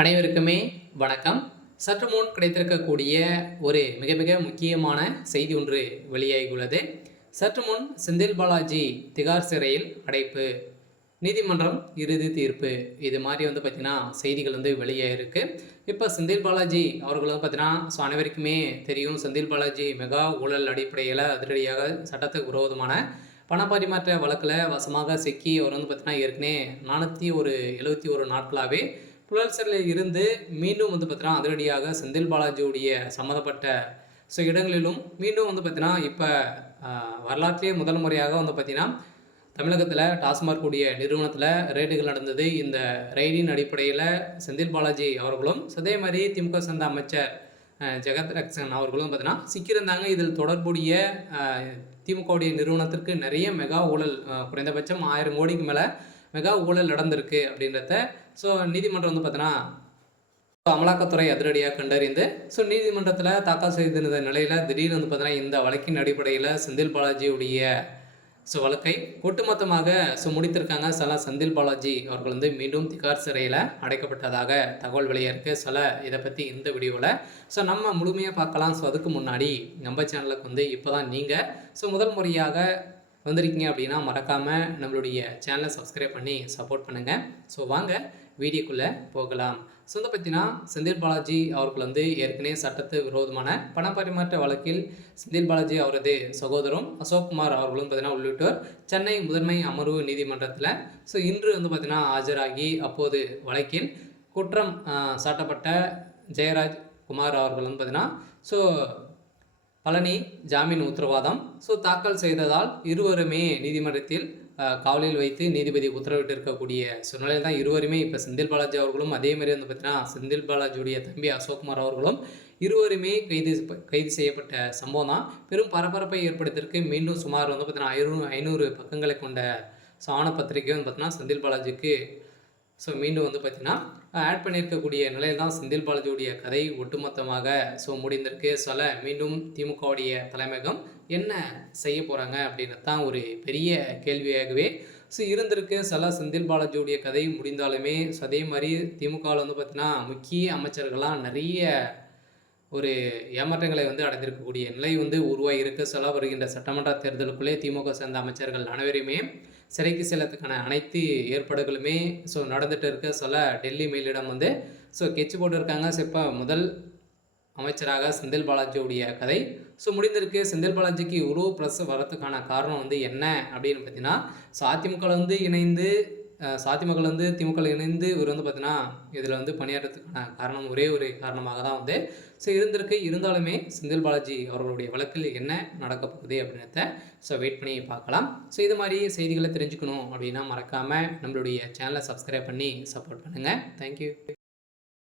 அனைவருக்குமே வணக்கம். சற்று முன் கிடைத்திருக்கக்கூடிய ஒரு மிக மிக முக்கியமான செய்தி ஒன்று வெளியாகியுள்ளது. சற்று முன் செந்தில் பாலாஜி திகார் சிறையில் அடைப்பு, நீதிமன்றம் இறுதி தீர்ப்பு, இது மாதிரி பார்த்தீங்கன்னா செய்திகள் வெளியாகிருக்கு. இப்போ செந்தில் பாலாஜி அவர்கள் பார்த்தீங்கன்னா அனைவருக்குமே தெரியும். செந்தில் பாலாஜி மெகா ஊழல் அடிப்படையில் அதிரடியாக சட்டத்துக்கு விரோதமான பணப்பரிமாற்ற வழக்கில் வசமாக சிக்கி அவர் பார்த்தீங்கன்னா ஏற்கனவே 471 நாட்களாகவே புழல் சிறையில் இருந்து மீண்டும் பார்த்தீங்கன்னா அதிரடியாக செந்தில் பாலாஜியுடைய சம்மந்தப்பட்ட இடங்களிலும் மீண்டும் பார்த்தீங்கன்னா இப்போ வரலாற்றிலே முதல் முறையாக பார்த்தீங்கன்னா தமிழகத்தில் டாஸ்மாக் கூடிய நிறுவனத்தில் ரெய்டுகள் நடந்தது. இந்த ரெய்டின் அடிப்படையில் செந்தில் பாலாஜி அவர்களும் அதே மாதிரி திமுக சேர்ந்த அமைச்சர் ஜெகத் ரக்ஷன் அவர்களும் பார்த்தீங்கன்னா சிக்கியிருந்தாங்க. இதில் தொடர்புடைய திமுகவுடைய நிறுவனத்திற்கு நிறைய மெகா ஊழல், குறைந்தபட்சம் 1000 கோடிக்கு மேலே மெகா ஊழல் நடந்திருக்கு அப்படின்றத நீதிமன்றம் பார்த்தீங்கன்னா அமலாக்கத்துறை அதிரடியாக கண்டறிந்து நீதிமன்றத்தில் தாக்கல் செய்திருந்த நிலையில் திடீர்னு பார்த்தீங்கன்னா இந்த வழக்கின் அடிப்படையில் செந்தில் பாலாஜியுடைய வழக்கை ஒட்டுமொத்தமாக முடித்திருக்காங்க. செந்தில் பாலாஜி அவர்கள் மீண்டும் திகார் சிறையில் அடைக்கப்பட்டதாக தகவல் வெளியாக இதை பற்றி இந்த வீடியோவில் நம்ம முழுமையாக பார்க்கலாம். அதுக்கு முன்னாடி நம்ம சேனலுக்கு இப்போ தான் நீங்கள் முதல் முறையாக வந்திருக்கீங்க அப்படின்னா மறக்காமல் நம்மளுடைய சேனலை சப்ஸ்கிரைப் பண்ணி சப்போர்ட் பண்ணுங்கள். வாங்க வீடியோக்குள்ளே போகலாம். பார்த்தீங்கன்னா செந்தில் பாலாஜி அவர்கள் ஏற்கனவே சட்டத்து விரோதமான பணப்பரிமாற்ற வழக்கில் செந்தில் பாலாஜி அவரது சகோதரரும் அசோக்குமார் அவர்களும் பார்த்தீங்கன்னா உள்ளிட்டோர் சென்னை முதன்மை அமர்வு நீதிமன்றத்தில் இன்று பார்த்தீங்கன்னா ஆஜராகி அப்போது வழக்கில் குற்றம் சாட்டப்பட்ட ஜெயராஜ் குமார் அவர்களும் பார்த்தீங்கன்னா பழனி ஜாமீன் உத்தரவாதம் தாக்கல் செய்ததால் இருவருமே நீதிமன்றத்தில் காவலில் வைத்து நீதிபதி உத்தரவிட்டிருக்கக்கூடிய சூழ்நிலையில் தான் இருவருமே இப்போ செந்தில் பாலாஜி அவர்களும் அதே மாதிரி பார்த்தீங்கன்னா செந்தில் பாலாஜியுடைய தம்பி அசோக்குமார் அவர்களும் இருவருமே கைது செய்யப்பட்ட சம்பவம் தான் பெரும் பரபரப்பை ஏற்படுத்தியிருக்கு. மீண்டும் சுமார் பார்த்தீங்கன்னா 500 பக்கங்களை கொண்ட ஆவணப்பத்திரிகை பார்த்தீங்கன்னா செந்தில் பாலாஜிக்கு மீண்டும் பார்த்தீங்கன்னா ஆட் பண்ணியிருக்கக்கூடிய நிலையில் தான் செந்தில் பாலாஜியுடைய கதை ஒட்டுமொத்தமாக முடிந்திருக்கு. மீண்டும் திமுகவுடைய தலைமையகம் என்ன செய்ய போகிறாங்க அப்படின்றது தான் ஒரு பெரிய கேள்வியாகவே இருந்திருக்கு. செந்தில் பாலாஜியுடைய கதை முடிந்தாலுமே அதே மாதிரி திமுகவில் பார்த்தீங்கன்னா முக்கிய அமைச்சர்கள்லாம் நிறைய ஒரு ஏமாற்றங்களை அடைந்திருக்கக்கூடிய நிலை உருவாகி இருக்கு. வருகின்ற சட்டமன்ற தேர்தலுக்குள்ளே திமுக சேர்ந்த அமைச்சர்கள் அனைவருமே சிறைக்கு செல்லத்துக்கான அனைத்து ஏற்பாடுகளுமே நடந்துட்டு இருக்க. டெல்லி மேலிடம் கெச்சு போட்டு இருக்காங்க. இப்போ முதல் அமைச்சராக செந்தில் பாலாஜியுடைய கதை முடிந்திருக்கு. செந்தில் பாலாஜிக்கு இவ்வளோ ப்ளஸ் வரத்துக்கான காரணம் என்ன அப்படின்னு பார்த்தீங்கன்னா அதிமுக இணைந்து திமுக இணைந்து இவர் பார்த்தீங்கன்னா இதில் பணியாற்றத்துக்கான காரணம் ஒரே ஒரு காரணமாக தான் இருந்திருக்கு. இருந்தாலுமே செந்தில் பாலாஜி அவர்களுடைய வழக்கில் என்ன நடக்க போகுது அப்படின்றத வெயிட் பண்ணி பார்க்கலாம். இது மாதிரி செய்திகளை தெரிஞ்சுக்கணும் அப்படின்னா மறக்காமல் நம்மளுடைய சேனலை சப்ஸ்கிரைப் பண்ணி சப்போர்ட் பண்ணுங்கள். தேங்க்யூ.